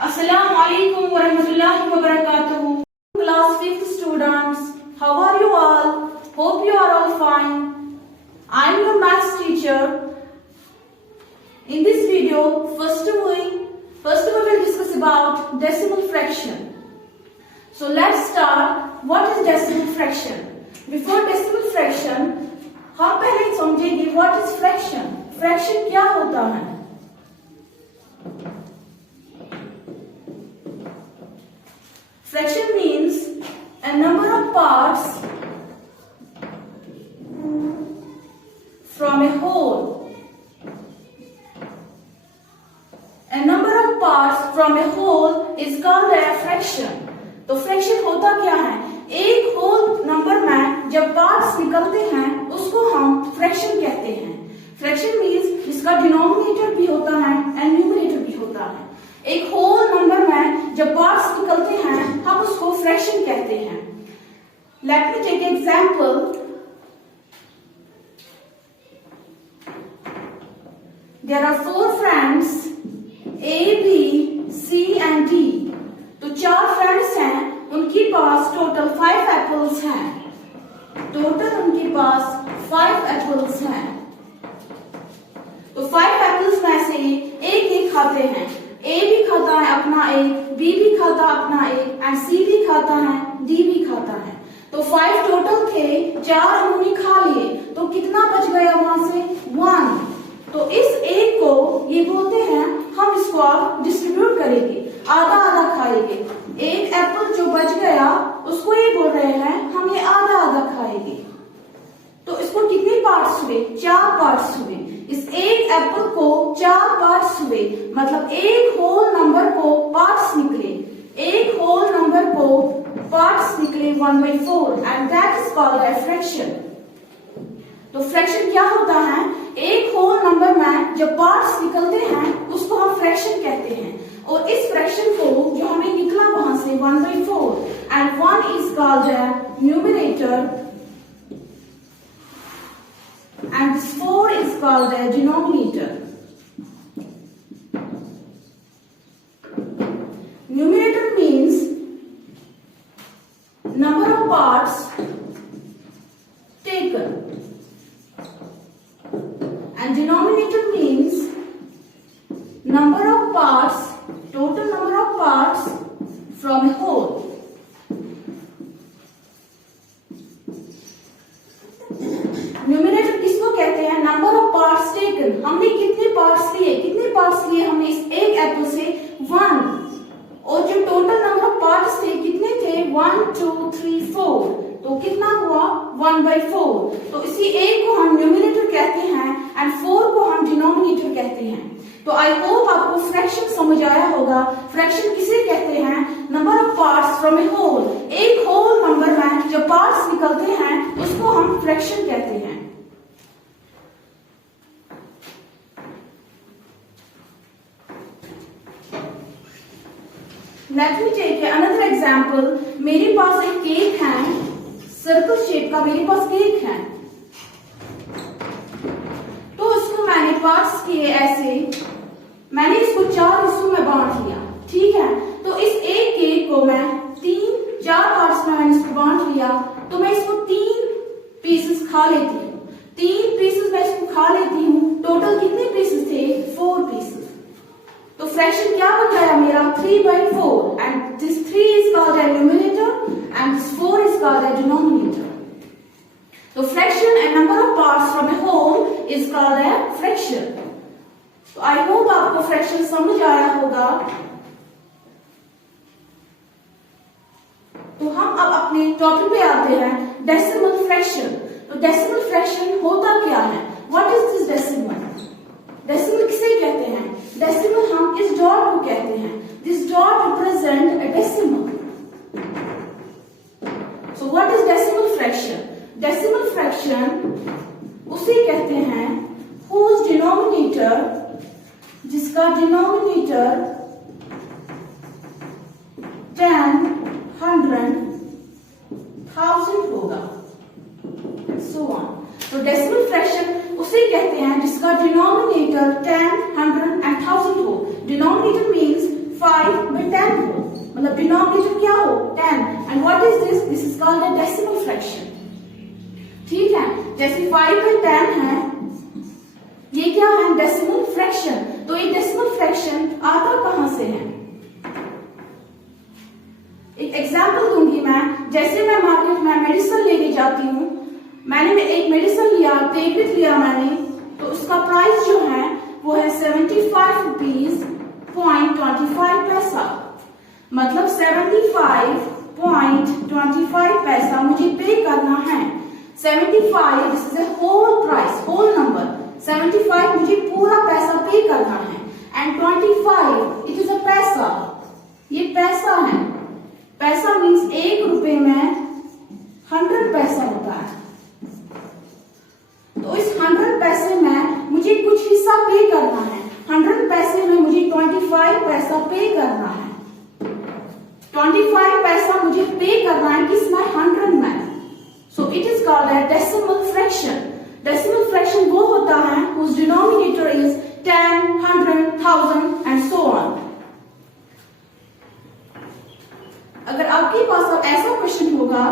Assalamu alaikum wa rahmatullahi wa barakatuh. Class 5th students, how are you all? Hope you are all fine. I am your maths teacher. In this video, first we will discuss about decimal fraction. So let's start. What is decimal fraction? Before decimal fraction, हम पहले समझेंगे what is fraction. Fraction क्या होता है? Fraction means a number of parts from a whole. A number of parts from a whole is called a fraction. तो fraction होता क्या है? एक whole number में जब parts निकलते हैं उसको हम fraction कहते हैं. Fraction means जिसका denominator भी होता है and numerator भी होता है. एक whole number में जब parts निकलते हैं हम उसको fraction कहते हैं. Let me take an example. There are 4 friends A, B, C and D. तो 4 friends हैं, उनके पास टोटल 5 एप्पल्स हैं. टोटल उनके पास 5 एप्पल्स हैं. तो 5 एप्पल्स में से एक खाते हैं. A भी खाता है अपना एक, B भी खाता अपना एक एंड C भी खाता है, D भी खाता है. तो 5 टोटल थे, 4 उन्होंने खा लिए. तो कितना बच गया वहां से? 1. तो इस एक को ये बोलते हैं, हम इसको आप डिस्ट्रीब्यूट करेंगे, आधा आधा खाएंगे. एक एप्पल जो बच गया उसको ये बोल रहे हैं हम ये आधा आधा खाएंगे. तो इसको कितने पार्ट्स हुए? 4 पार्ट्स हुए. इस एक एप्पल को 4 पार्ट्स हुए, मतलब एक होल नंबर को पार्ट्स निकले. एक होल नंबर को पार्ट्स निकले 1/4 and that is called a fraction. तो फ्रैक्शन क्या होता है? एक होल नंबर में जब पार्ट्स निकलते हैं उसको हम फ्रैक्शन कहते हैं. और इस फ्रैक्शन को जो हमें निकला वहां से 1/4 and 1 is called a numerator and this 4 is called a denominator. Numerator means number of parts taken and denominator means number of parts, total number of parts from a whole. Numerator किसको कहते हैं? Number of parts taken. हमने कितने parts लिए? कितने parts लिए हमने इस एक एप्पल से? 1. और जो टोटल नंबर ऑफ पार्ट्स थे कितने थे? 1 2 3 4. तो कितना हुआ? 1/4. तो इसी एक को हम न्यूमरेटर कहते हैं एंड 4 को हम डिनोमिनेटर कहते हैं. तो आई होप आपको फ्रैक्शन समझ आया होगा. फ्रैक्शन किसे कहते हैं? Number of parts from a whole. एक होल नंबर में जब पार्ट्स निकलते हैं उसको हम फ्रैक्शन कहते हैं. Let me take another example. मेरे पास एक केक है, सर्कल शेप का मेरे पास केक है. तो इसको मैंने पार्ट्स किए ऐसे, मैंने इसको 4 हिस्सों में बांट लिया. ठीक है. तो इस एक केक को मैं 4 पार्ट्स में मैंने इसको बांट लिया. तो मैं इसको 3 पीसेस खा लेती हूँ. 3 पीसेस मैं इसको खा लेती हूँ. टोटल कितने पीसेस थे? 4 पीसेस. तो फ्रैक्शन क्या बन गया मेरा? 3/4 and this 3 is called a numerator and this 4 is called a denominator. तो fraction and number of parts from a whole is called a fraction. तो आई होप आपको फ्रैक्शन समझ आया होगा. तो हम अब अपने टॉपिक पे आते हैं, डेसिमल फ्रैक्शन. तो डेसिमल फ्रैक्शन होता क्या है? What is this decimal? Decimal किसे कहते हैं? डेसिमल हम इस डॉट को कहते हैं. This dot represent a decimal. So what is decimal fraction? Decimal fraction उसे कहते हैं whose denominator, जिसका डिनोमिनेटर 10, 100, 1000 होगा. So on. तो डेसिमल फ्रैक्शन उसे कहते हैं जिसका डिनोमिनेटर 10, 100 and 1000 हो. Denominator means 5 and what is this? This is called a decimal fraction. ठीक है, जैसे 5/10 है, ये क्या है? Decimal fraction. तो ये डेसिमल फ्रैक्शन आता कहां से है? एक एग्जांपल दूंगी मैं। जैसे मैं मार्केट में मेडिसिन लेके जाती हूँ, मैंने एक मेडिसिन लिया, टेबलेट लिया मैंने, तो उसका प्राइस जो है वो है 75 रुपीज .25 पैसा। मतलब 75.25 पैसा मुझे पे करना है। 75 this is a whole price, whole number. 75 मुझे पूरा पैसा पे करना है एंड 25 इट इज अ पैसा। ये पैसा है। पैसा मीन्स 1 रुपए में 100 पैसा होता है। तो इस 100 पैसे में मुझे कुछ हिस्सा पे करना है। 100 पैसे में मुझे 25 पैसा पे करना है। 25 पैसा मुझे पे करना है किसमें? 100 में। So it is called a decimal fraction. Decimal fraction वो होता है whose denominator is 10, 100, 1000 and so on. अगर आपके पास अब ऐसा क्वेश्चन होगा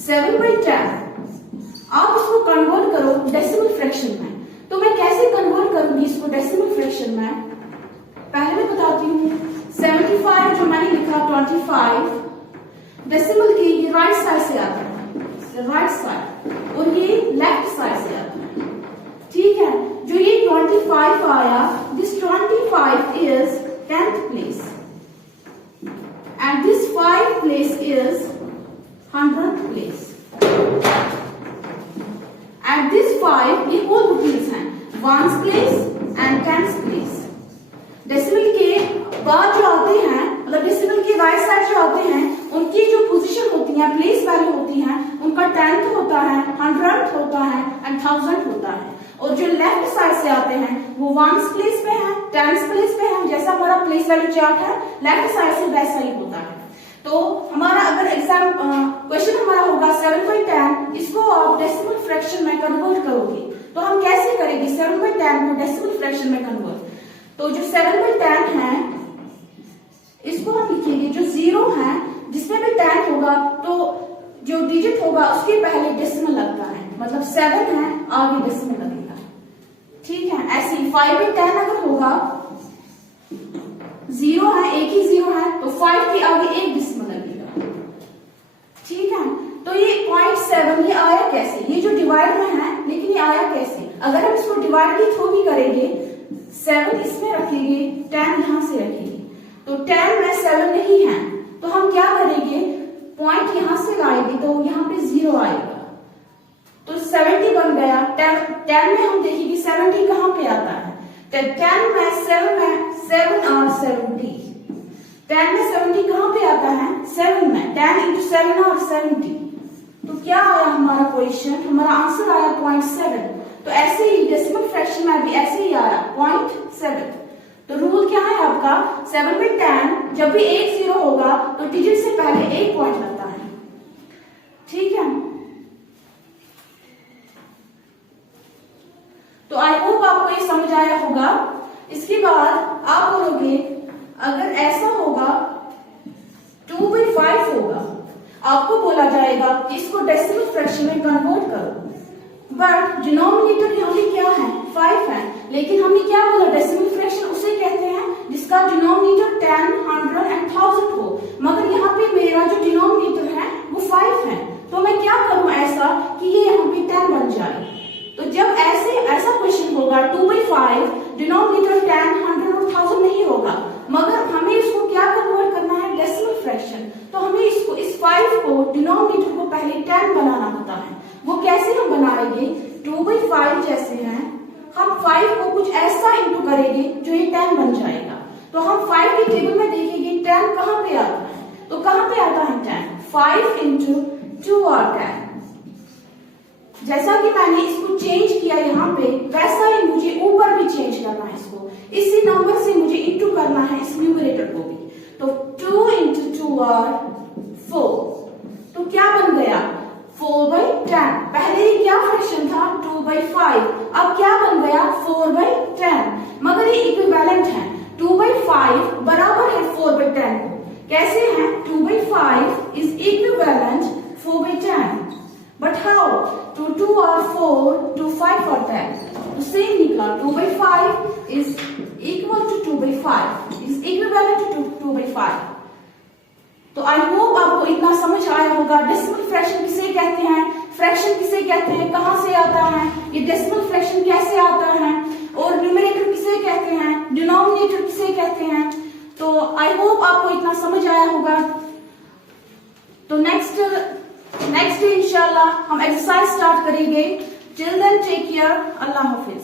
7/10, आप इसको कन्वर्ट करो डेसिमल फ्रैक्शन में। तो मैं कैसे कन्वर्ट करूंगी इसको डेसिमल फ्रैक्शन में? पहले मैं बताती हूँ। 75 जो मैंने लिखा 25 डेसिमल की ये राइट साइड से आता है, राइट साइड, और ये लेफ्ट साइड से आता है। ठीक है, जो ये 25 आया, this 25 is 10th place and this 5 place is 100th place and this 5 ये होल रुपीज हैं, 1st place and 10th place. Decimal के बाद जो आते हैं, मतलब डेसिमल के राइट साइड जो आते हैं, उनकी जो पोजीशन होती है, प्लेस वैल्यू होती है, उनका 10th होता है, 100th होता है एंड 1000 होता है। और जो लेफ्ट साइड से आते हैं वो 1st प्लेस पे है, 10th प्लेस पे है। जैसा हमारा प्लेस वैल्यू चार्ट है, लेफ्ट साइड से वैसा ही होता है। तो हमारा अगर एग्जाम क्वेश्चन हमारा होगा 7/10, इसको आप डेसिमल फ्रैक्शन में कन्वर्ट करोगे। तो हम कैसे करेंगे 7/10 को डेसिमल फ्रैक्शन में कन्वर्ट? तो जो 7/10 है, इसको हम लिखेंगे, जो 0 है जिसमें भी 10 होगा तो जो डिजिट होगा उसके पहले डेसिमल लगता है। मतलब 7 है, आगे डेसिमल लगेगा। ठीक है, ऐसे ही 5/10 अगर होगा, 0 है, एक ही 0 है, तो 5 के आगे एक डेसिमल लगेगा। ठीक है, तो ये 0.7 ये आया कैसे? ये जो डिवाइड में है, लेकिन ये आया कैसे? अगर हम इसको डिवाइड के थ्रू भी करेंगे, 7 इसमें रखेंगे, 10 यहां से रखेंगे, तो 10 में 7 नहीं है, तो हम क्या करेंगे? पॉइंट यहां से लाएंगे तो यहां पे 0 आएगा, तो 70 बन गया। 10 में हम देखेंगे 70 कहां पे आता है? 10 में 7 और 70, 10 में 70 कहां पे आता है? 7 में। 10 into 7 और 70, तो क्या आया हमारा क्वेश्चन? हमारा आंसर आया 0.7। तो ऐसे ही डेसिमल फ्रैक्शन में भी ऐसे ही आया 0.7। तो रूल क्या है आपका? 7/10 जब भी एक 0 होगा तो डिजिट से पहले एक पॉइंट लगता है। ठीक है, तो आई होप आपको ये समझ आया होगा। इसके बाद आप बोलोगे अगर ऐसा होगा 2/5 होगा, आपको बोला जाएगा कि इसको डेसिमल फ्रैक्शन में कन्वर्ट करो। बट डिनोमिनेटर यहाँ पे क्या है? 5 है, लेकिन हमने क्या बोला? डेसिमल फ्रैक्शन उसे कहते हैं जिसका डिनोमिनेटर 10, 100 एंड 1000 हो। मगर यहाँ पे मेरा जो डिनोमिनेटर है वो 5 है, तो मैं क्या करूं ऐसा कि ये यहाँ पे 10 बन जाए। तो जब ऐसा क्वेश्चन होगा 2/5, डिनोमिनेटर 10, 100 और 1000 नहीं होगा, मगर हमें इसको क्या कन्वर्ट करना है? Decimal fraction. तो हमें इसको, इस 5 को, डिनोमिनेटर को पहले 10 बनाना होता है। वो कैसे हम बनाएंगे? 2/5 जैसे है, हम 5 को कुछ ऐसा इंटू करेंगे जो ये 10 बन जाएगा। तो हम 5 की टेबल में देखेंगे 10 कहां पे आता है, तो कहां पे आता है 10? 5 into 2 और 10। जैसा कि मैंने इसको चेंज किया यहाँ पे, वैसा ही मुझे ऊपर भी चेंज करना है इसको। इसी नंबर से मुझे इंटू करना है इस न्यूमरेटर को भी। तो 2 into 2 और 4, तो क्या बन गया? 4/10। पहले ही क्या फ्रैक्शन था? 2/5। अब क्या बन गया? 4/10। मगर ये इक्विवेलेंट है, 2/5 बराबर है 4/10, कैसे हैं? 2/5 is equivalent 4/10. But how? To 2 or 4 to 5 or 10. तो सेम निकला 2/5 is equal to 2/5 is equivalent to 2/5. तो आई होप आपको इतना समझ आया होगा। डेसिमल फ्रैक्शन किसे कहते हैं, फ्रैक्शन किसे कहते हैं, कहां से आता है, ये डेसिमल फ्रैक्शन कैसे आता है, और न्यूमरेटर किसे कहते हैं, डिनोमिनेटर किसे कहते हैं। तो आई होप आपको इतना समझ आया होगा। तो नेक्स्ट डे इंशाल्लाह हम एक्सरसाइज स्टार्ट करेंगे। टिल देन टेक केयर, अल्लाह हाफिज।